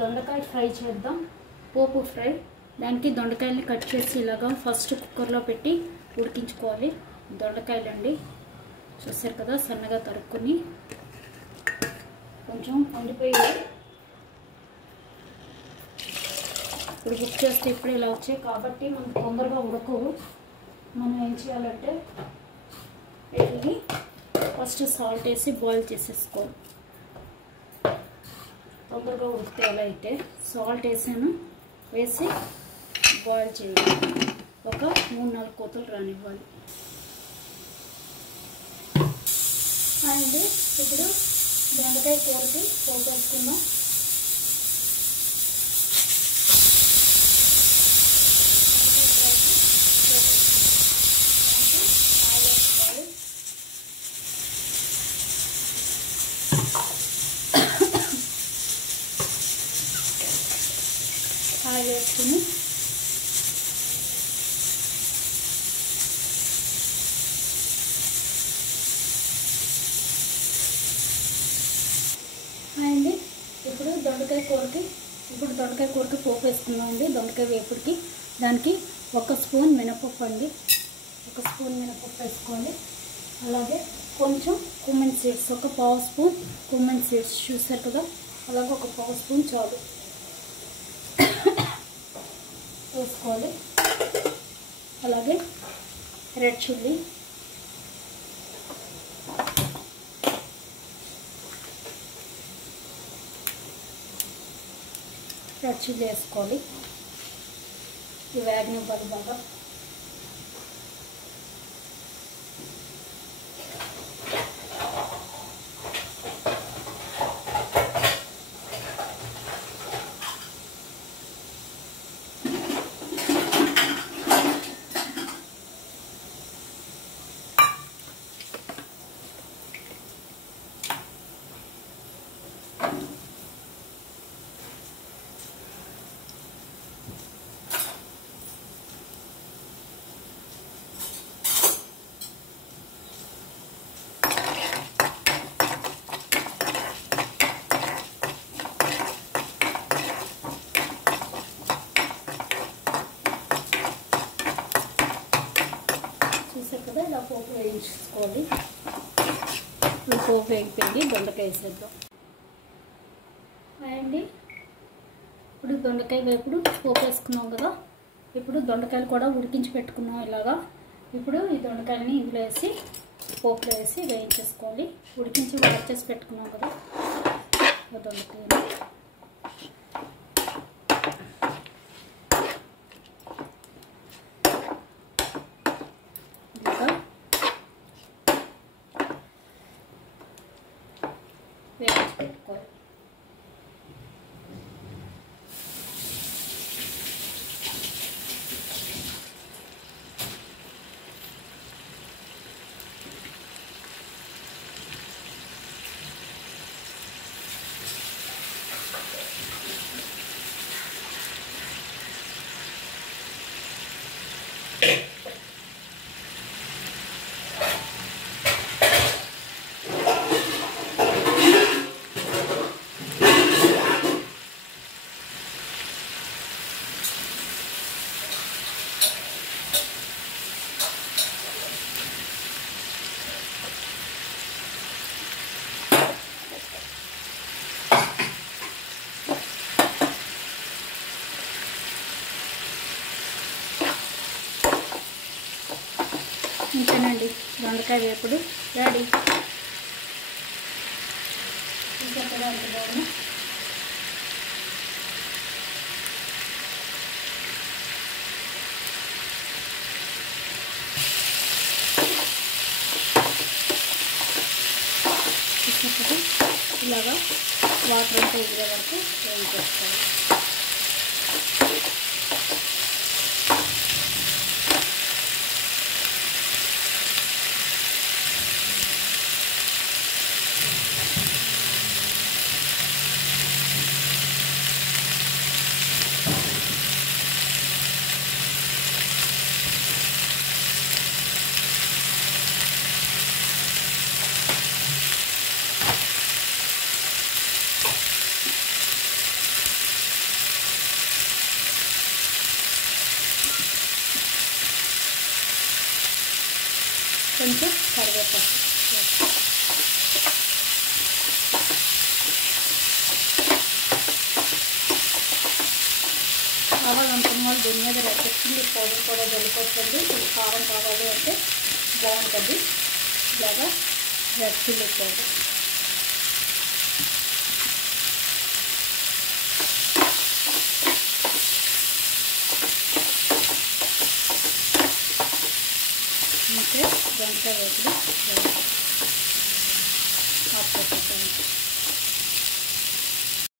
దొండకాయ ఫ్రై చేద్దాం, పోపు ఫ్రై. దానికి దొండకాయల్ని కట్ చేసి ఇలాగా ఫస్ట్ కుక్కర్లో పెట్టి ఉడికించుకోవాలి. దొండకాయలండి చూసారు కదా, సన్నగా తరుక్కుని కొంచెం వండిపోయాయి. ఇప్పుడు బుక్ చేస్తే ఇప్పుడు ఇలా వచ్చాయి కాబట్టి మనకు తొందరగా ఉడకవు. మనం ఏం చేయాలంటే వీటిని ఫస్ట్ సాల్ట్ వేసి బాయిల్ చేసేసుకోవాలి. తొందరగా ఉడికితే ఎలా అయితే సాల్ట్ వేసి బాయిల్ చేయాలి. ఒక 3-4 కోతలు రానివ్వాలి. అండ్ ఇప్పుడు దొండకాయ కూరకి పోపు వేసుకుందాం. ఆయిల్ వేసుకుని అండి ఇప్పుడు దొండకాయ కూరకి పోపు వేసుకున్నామండి. దొండకాయ వేపుడికి దానికి 1 స్పూన్ మినపప్పు అండి, 1 స్పూన్ మినపప్పు వేసుకోవాలి. అలాగే కొంచెం కుమ్మన్ సీడ్స్, ఒక 1/2 స్పూన్ కుమ్మన్ సీడ్స్ చూసారు కదా, అలాగే ఒక 1/2 స్పూన్ చాలు వేసుకోవాలి. అలాగే రెడ్ చిల్లీ, వేసుకోవాలి. ఇవి వేగనివ్వాలి బాగా. చూసారు కదా, ఇలా పోపు వేయించుకోవాలి. పోపు వేగిపోయింది, దొండకాయ వేసేద్దాం. అండి ఇప్పుడు దొండకాయ వేపుడు పోపు వేసుకున్నాం కదా, ఇప్పుడు దొండకాయలు కూడా ఉడికించి పెట్టుకున్నాం ఇలాగా. ఇప్పుడు ఈ దొండకాయలని ఇందులో వేసి పోపులో వేసి వేయించేసుకోవాలి. ఉడికించి వాష్ చేసి పెట్టుకున్నాం కదా దొండకాయలు. వేయించి పెట్టుకోవాలి. ఇంతేనండి, దొండకాయ వేపుడు రెడీ. ఇంకా కూడా అంత బాగుంది. ఇలాగా వాటర్ అంతా ఎగిరే వరకు వేయించేసుకోవాలి. కొంచెం కరివేపాకు. కావాలనుకున్న వాళ్ళు దీని మీద రెడ్ చిల్లీ పౌడర్ కూడా జల్లుకోవచ్చండి. కారం కావాలి అంటే బాగుంటుంది. ఇలాగా రెడ్ చిల్లీ పౌడర్. ఇంకా దొండకాయ వేపుడు ఆఫ్ చేసేసాను.